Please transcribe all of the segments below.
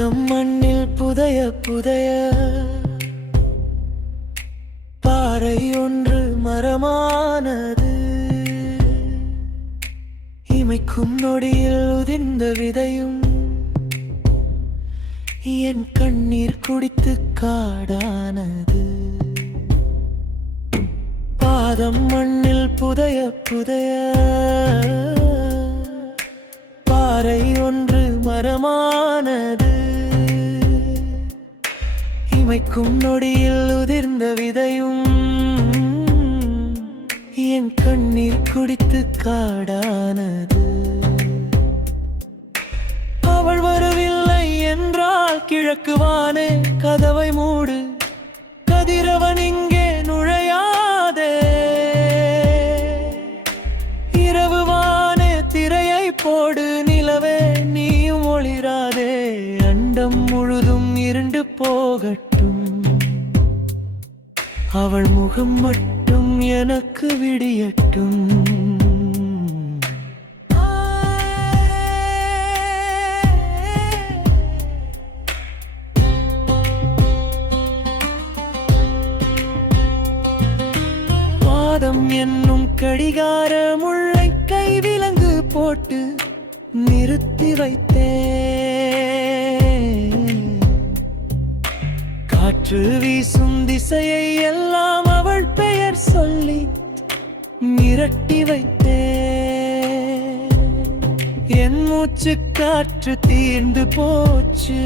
பாதம் மண்ணில் புதைய புதைய பாறை ஒன்று மரமானது. இமைக்கும் நொடியில் உதிர்ந்த விதையும் என் கண்ணீர் குடித்து காடானது. பாதம் மண்ணில் புதைய புதைய பாறை ஒன்று மரமானது. இமைக்கும் நொடியில் உதிர்ந்த விதையும் என் கண்ணீர் குடித்து காடானது. அவள் வரவில்லை என்றால் கிழக்கு வானே கதவை மூடு, கதிரவன் இங்கே நுழையாதே. இரவு வானே திரையை போடு, நிலவே நீயும் ஒளிராதே. அண்டம் முழுதும் இருண்டு போகட்டும், அவள் முகம் மட்டும் எனக்கு விடியட்டும். பாதம் என்னும் கடிகார முள்ளை கைவிலங்கு போட்டு நிறுத்தி வைத்தேன். காற்று வீசும் திசையை எல்லாம் அவள் பெயர் சொல்லி மிரட்டி வைத்தேன். என் மூச்சு காற்று தீர்ந்து போச்சு,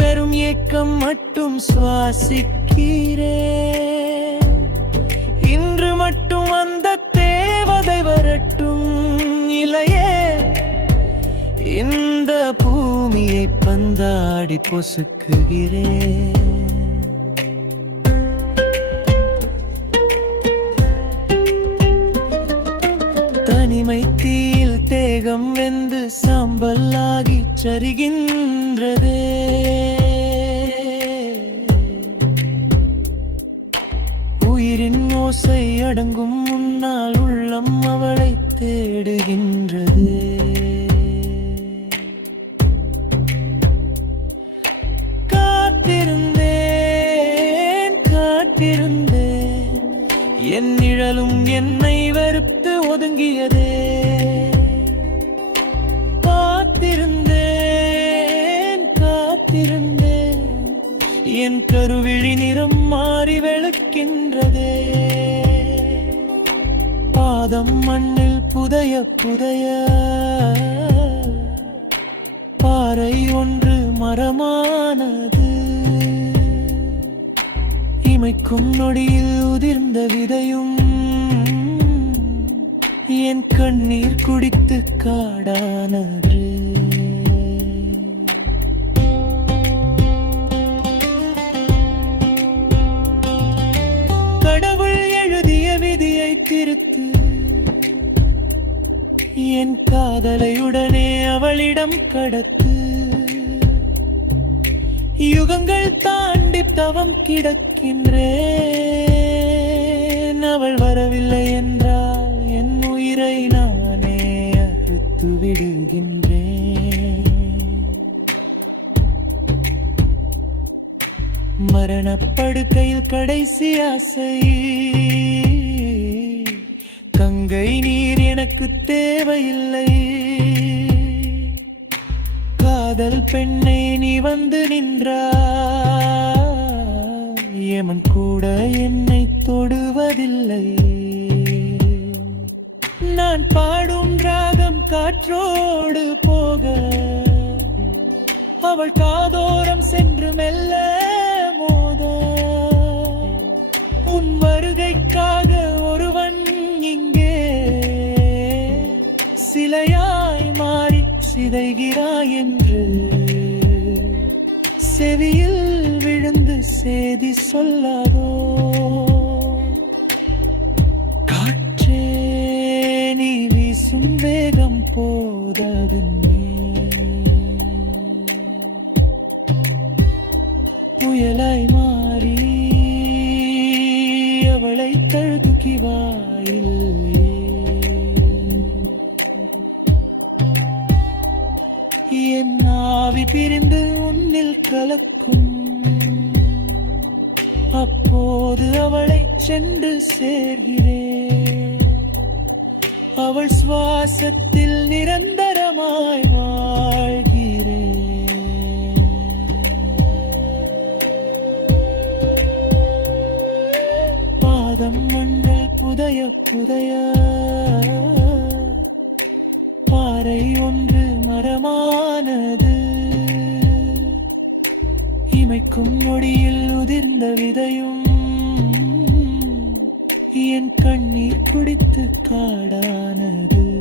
வெறும் ஏக்கம் மட்டும் சுவாசிக்கிறேன். இன்று மட்டும் அந்த தேவதை வரட்டும், இலையே இந்த பூமியை பந்தாடி பொசுக்குகிறேன். தனிமை தீயில் தேகம் வெந்து சாம்பலாகி சரிகின்றதே. உயிரின் ஓசை அடங்கும் முன்னால் உள்ளம் அவளை தேடுகின்றது. காத்திருந்தேன் காத்திருந்தேன், என் நிழலும் என்னை வெறுத்து ஒதுங்கியதே. காத்திருந்தேன் காத்திருந்தேன், என் கருவிழி நிறம் மாறி வெளுக்கின்றதே. பாதம் மண்ணில் புதைய புதைய பாறை ஒன்று மரமானது. இமைக்கும் நொடியில் உதிர்ந்த விதையும் என் கண்ணீர் குடித்து காடானது. கடவுள் எழுதிய விதியை திருத்து, என் காதலை உடனே அவளிடம் கடத்து. யுகங்கள் தாண்டி தவம் கிடக்கின்றேன், அவள் வரவில்லை என்றால் என் உயிரை நானே அறுத்து விடுகின்றேன். மரணப்படுக்கையில் கடைசி ஆசை, கங்கை நீர் எனக்கு தேவையில்லை. காதல் பெண்ணை நீ வந்து நின்றாய், எமன் கூட என்னை தொடுவதில்லை. நான் பாடும் ராகம் காற்றோடு போக, அவள் காதோரம் சென்று மெல்ல மோத. உன் வருகைக்காக ஒருவன் இங்கே சிலையாய் மாறி சிதைகிறாய் என்று செவியில் விழுந்து செய்தி சொல்லாதோ. காற்றே நீ வீசும் வேகம் போதாது, புயலாய் மாறி அவளை தழுதுக்கி வாயில்லே. என் ஆவி பிரிந்து உன்னில் கலக்கும். அப்போது அவளை சென்று சேர்கிறேன். அவள் சுவாசத்தில் நிரந்தரமாய் வாழ்கிறேன். பாதம் மண்ணில் புதைய புதைய பாறை ஒன்று மரமானது. இமைக்கும் நொடியில் உதிர்ந்த விதையும் என் கண்ணீர் குடித்து காடானது.